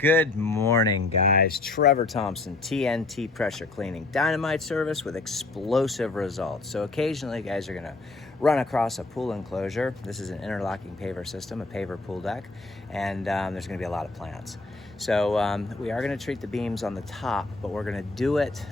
Good morning, guys. Trevor Thompson, TNT Pressure Cleaning, dynamite service with explosive results. So occasionally, guys are gonna run across a pool enclosure. This is an interlocking paver system, a paver pool deck, and there's gonna be a lot of plants. So we are gonna treat the beams on the top, but we're gonna do it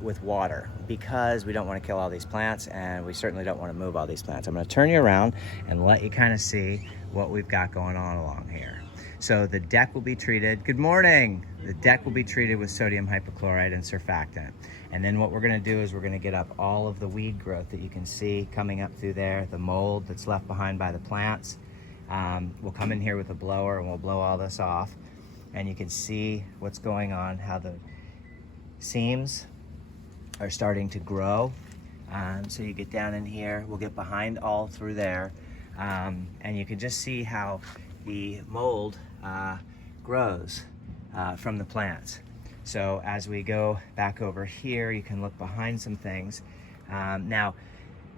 with water because we don't wanna kill all these plants, and we certainly don't wanna move all these plants. I'm gonna turn you around and let you kind of see what we've got going on along here. So the deck will be treated, good morning. The deck will be treated with sodium hypochlorite and surfactant. And then what we're gonna do is we're gonna get up all of the weed growth that you can see coming up through there, the mold that's left behind by the plants. We'll come in here with a blower and we'll blow all this off. And you can see what's going on, how the seams are starting to grow. So you get down in here, we'll get behind all through there. And you can just see how the mold grows from the plants. So as we go back over here, you can look behind some things. Now,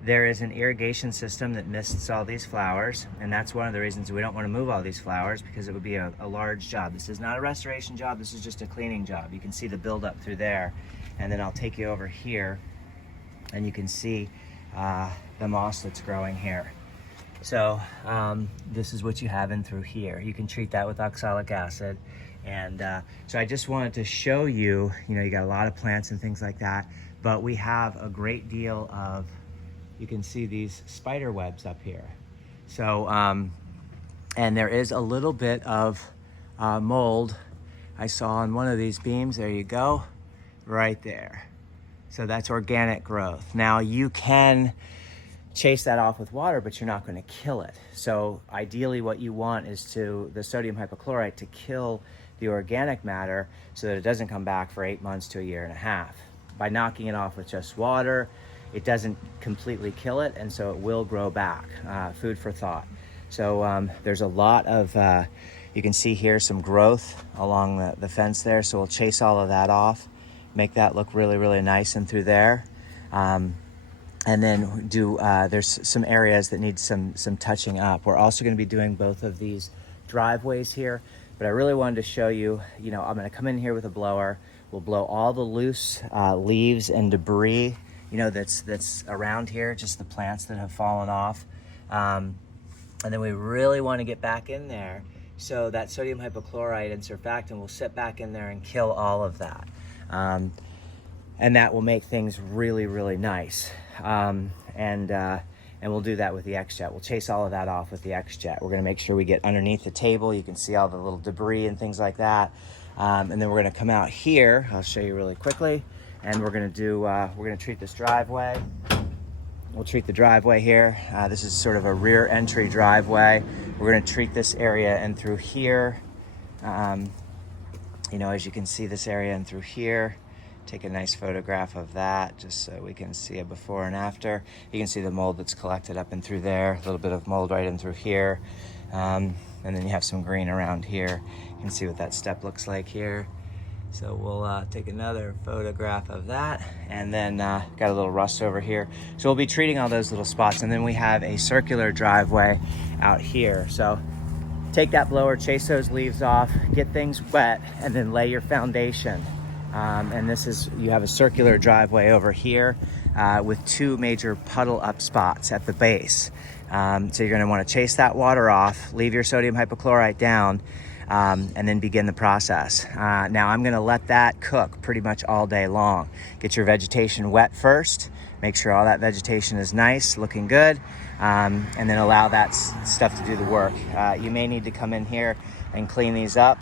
there is an irrigation system that mists all these flowers, and that's one of the reasons we don't want to move all these flowers, because it would be a large job. This is not a restoration job, this is just a cleaning job. You can see the buildup through there, and then I'll take you over here, and you can see the moss that's growing here. So this is what you have in through here. You can treat that with oxalic acid. And so I just wanted to show you, you got a lot of plants and things like that, but we have a great deal of, you can see these spider webs up here. So, and there is a little bit of mold I saw on one of these beams. There you go, right there. So that's organic growth. Now you can chase that off with water, but you're not going to kill it. So ideally what you want is the sodium hypochlorite to kill the organic matter so that it doesn't come back for 8 months to a year and a half. By knocking it off with just water, it doesn't completely kill it, and so it will grow back. Food for thought. So there's a lot of, you can see here some growth along the fence there, so we'll chase all of that off, make that look really, really nice and through there. And then there's some areas that need some touching up. We're also gonna be doing both of these driveways here, but I really wanted to show you, I'm gonna come in here with a blower. We'll blow all the loose leaves and debris, that's around here, just the plants that have fallen off. And then we really wanna get back in there so that sodium hypochlorite and surfactant will sit back in there and kill all of that. And that will make things really, really nice. And we'll do that with the X-Jet. We'll chase all of that off with the X-Jet. We're gonna make sure we get underneath the table. You can see all the little debris and things like that. And then we're gonna come out here. I'll show you really quickly. And we're gonna treat this driveway. We'll treat the driveway here. This is sort of a rear entry driveway. We're gonna treat this area and through here. As you can see this area and through here. Take a nice photograph of that just so we can see a before and after. You can see the mold that's collected up and through there, a little bit of mold right in through here. And then you have some green around here. You can see what that step looks like here. So we'll take another photograph of that, and then got a little rust over here. So we'll be treating all those little spots, and then we have a circular driveway out here. So take that blower, chase those leaves off, get things wet, and then lay your foundation. And you have a circular driveway over here with 2 major puddle up spots at the base. So you're gonna wanna chase that water off, leave your sodium hypochlorite down, and then begin the process. Now I'm gonna let that cook pretty much all day long. Get your vegetation wet first, make sure all that vegetation is nice, looking good, and then allow that stuff to do the work. You may need to come in here and clean these up.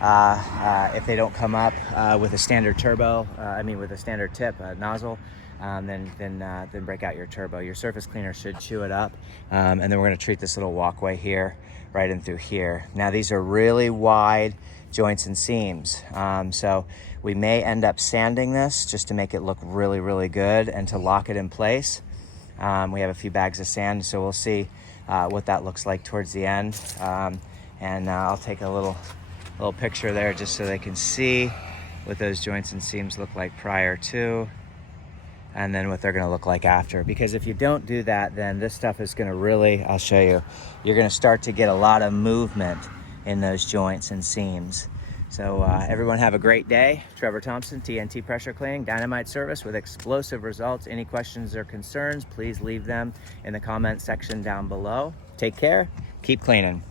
If they don't come up with a standard with a standard tip nozzle, then break out your turbo. Your surface cleaner should chew it up. And then we're gonna treat this little walkway here, right in through here. Now these are really wide joints and seams. So we may end up sanding this just to make it look really, really good and to lock it in place. We have a few bags of sand, so we'll see what that looks like towards the end. And I'll take a little picture there just so they can see what those joints and seams look like prior to, and then what they're gonna look like after. Because if you don't do that, then this stuff is gonna really, I'll show you, you're gonna start to get a lot of movement in those joints and seams. So everyone have a great day. Trevor Thompson, TNT Pressure Cleaning, Dynamite Service with explosive results. Any questions or concerns, please leave them in the comment section down below. Take care, keep cleaning.